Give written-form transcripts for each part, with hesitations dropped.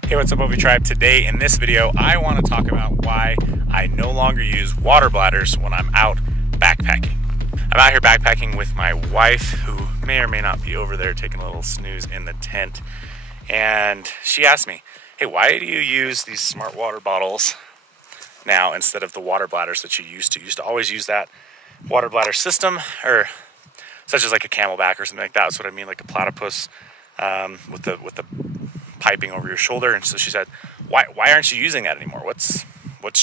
Hey, what's up, Booby Tribe? Today in this video, I want to talk about why I no longer use water bladders when I'm out backpacking. I'm out here backpacking with my wife, who may or may not be over there taking a little snooze in the tent. And she asked me, hey, why do you use these smart water bottles now instead of the water bladders that you used to? You used to always use that water bladder system, or such as like a Camelback or something like that. That's what I mean, like a platypus with the piping over your shoulder. And so she said, why aren't you using that anymore? What's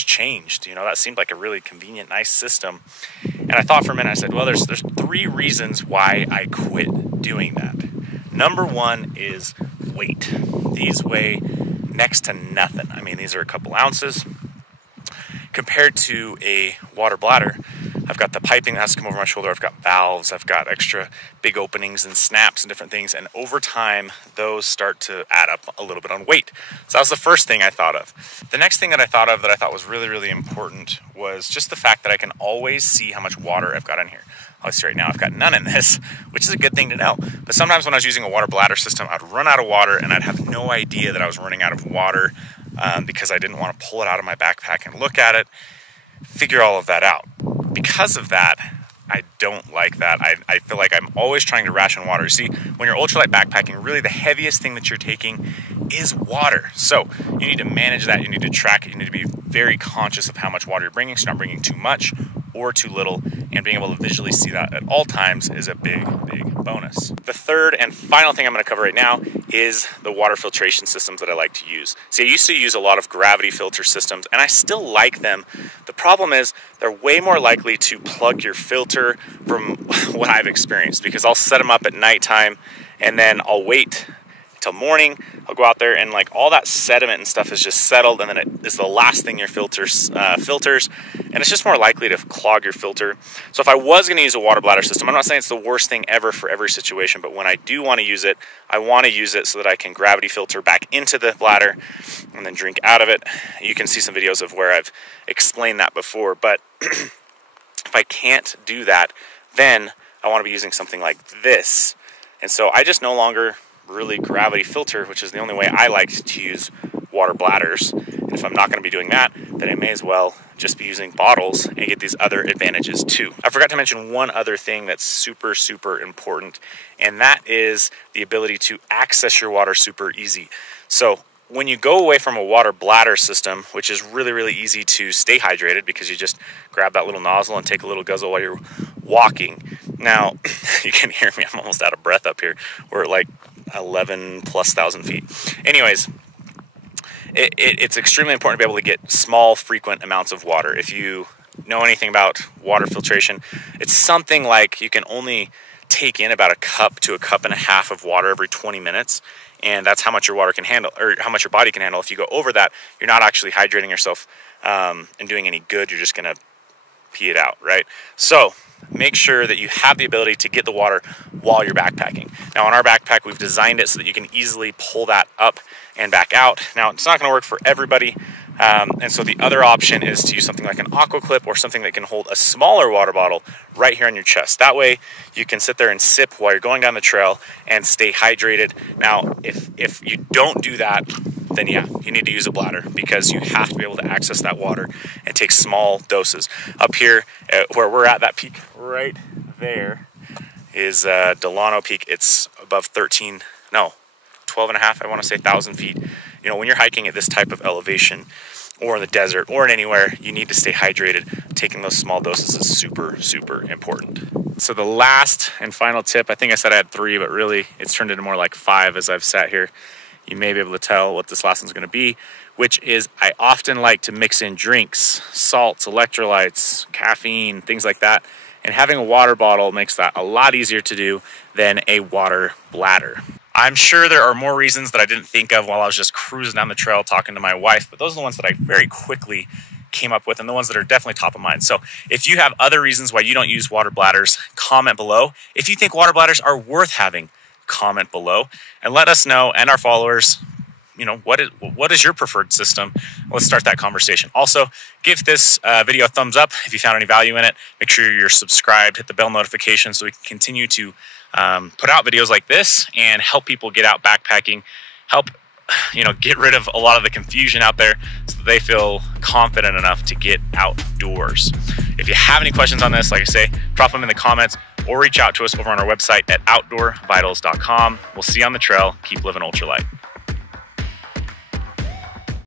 changed? You know, that seemed like a really convenient, nice system. And I thought for a minute, I said, well, there's three reasons why I quit doing that. Number one is weight. These weigh next to nothing. I mean, these are a couple ounces. Compared to a water bladder, I've got the piping that has to come over my shoulder. I've got valves. I've got extra big openings and snaps and different things. And over time, those start to add up a little bit on weight. So that was the first thing I thought of. The next thing that I thought was really, really important was just the fact that I can always see how much water I've got in here. Obviously right now I've got none in this, which is a good thing to know. But sometimes when I was using a water bladder system, I'd run out of water and I'd have no idea that I was running out of water because I didn't want to pull it out of my backpack and look at it, figure all of that out. Because of that, I don't like that. I feel like I'm always trying to ration water. You see, when you're ultralight backpacking, really the heaviest thing that you're taking is water. So you need to manage that. You need to track it. You need to be very conscious of how much water you're bringing, so you're not bringing too much or too little, and being able to visually see that at all times is a big, big bonus. The third and final thing I'm going to cover right now is the water filtration systems that I like to use. See, I used to use a lot of gravity filter systems, and I still like them. The problem is they're way more likely to plug your filter from what I've experienced, because I'll set them up at nighttime and then I'll wait till morning. I'll go out there and like all that sediment and stuff is just settled, and then it is the last thing your filters, and it's just more likely to clog your filter. So if I was going to use a water bladder system, I'm not saying it's the worst thing ever for every situation, but when I do want to use it, I want to use it so that I can gravity filter back into the bladder and then drink out of it. You can see some videos of where I've explained that before, but if I can't do that, then I want to be using something like this. And so I just no longer really gravity filter, which is the only way I like to use water bladders. And if I'm not going to be doing that, then I may as well just be using bottles and get these other advantages too. I forgot to mention one other thing that's super, super important, and that is the ability to access your water super easy. So when you go away from a water bladder system, which is really, really easy to stay hydrated because you just grab that little nozzle and take a little guzzle while you're walking. Now, you can hear me, I'm almost out of breath up here. We're at like 11,000+ feet. Anyways, it's extremely important to be able to get small, frequent amounts of water. If you know anything about water filtration, it's something like you can only take in about a cup to a cup and a half of water every 20 minutes. And that's how much your water can handle, or how much your body can handle. If you go over that, you're not actually hydrating yourself and doing any good. You're just going to pee it out, right? So make sure that you have the ability to get the water while you're backpacking. Now on our backpack, we've designed it so that you can easily pull that up and back out. Now it's not going to work for everybody. And so the other option is to use something like an aqua clip or something that can hold a smaller water bottle right here on your chest. That way you can sit there and sip while you're going down the trail and stay hydrated. Now, if you don't do that, then yeah, you need to use a bladder, because you have to be able to access that water and take small doses. Up here where we're at, that peak right there is Delano Peak. It's above 12 and a half, I want to say 1,000 feet. You know, when you're hiking at this type of elevation, or in the desert, or in anywhere, you need to stay hydrated. Taking those small doses is super, super important. So the last and final tip, I think I said I had 3, but really it's turned into more like 5 as I've sat here. You may be able to tell what this last one's going to be, which is I often like to mix in drinks, salts, electrolytes, caffeine, things like that. And having a water bottle makes that a lot easier to do than a water bladder. I'm sure there are more reasons that I didn't think of while I was just cruising down the trail talking to my wife, but those are the ones that I very quickly came up with, and the ones that are definitely top of mind. So if you have other reasons why you don't use water bladders, comment below. If you think water bladders are worth having, comment below and let us know, and our followers, you know, what is your preferred system? Let's start that conversation. Also, give this video a thumbs up if you found any value in it. Make sure you're subscribed, hit the bell notification so we can continue to put out videos like this and help people get out backpacking, help you know, get rid of a lot of the confusion out there so that they feel confident enough to get outdoors. If you have any questions on this, like I say, drop them in the comments or reach out to us over on our website at outdoorvitals.com. We'll see you on the trail. Keep living ultralight.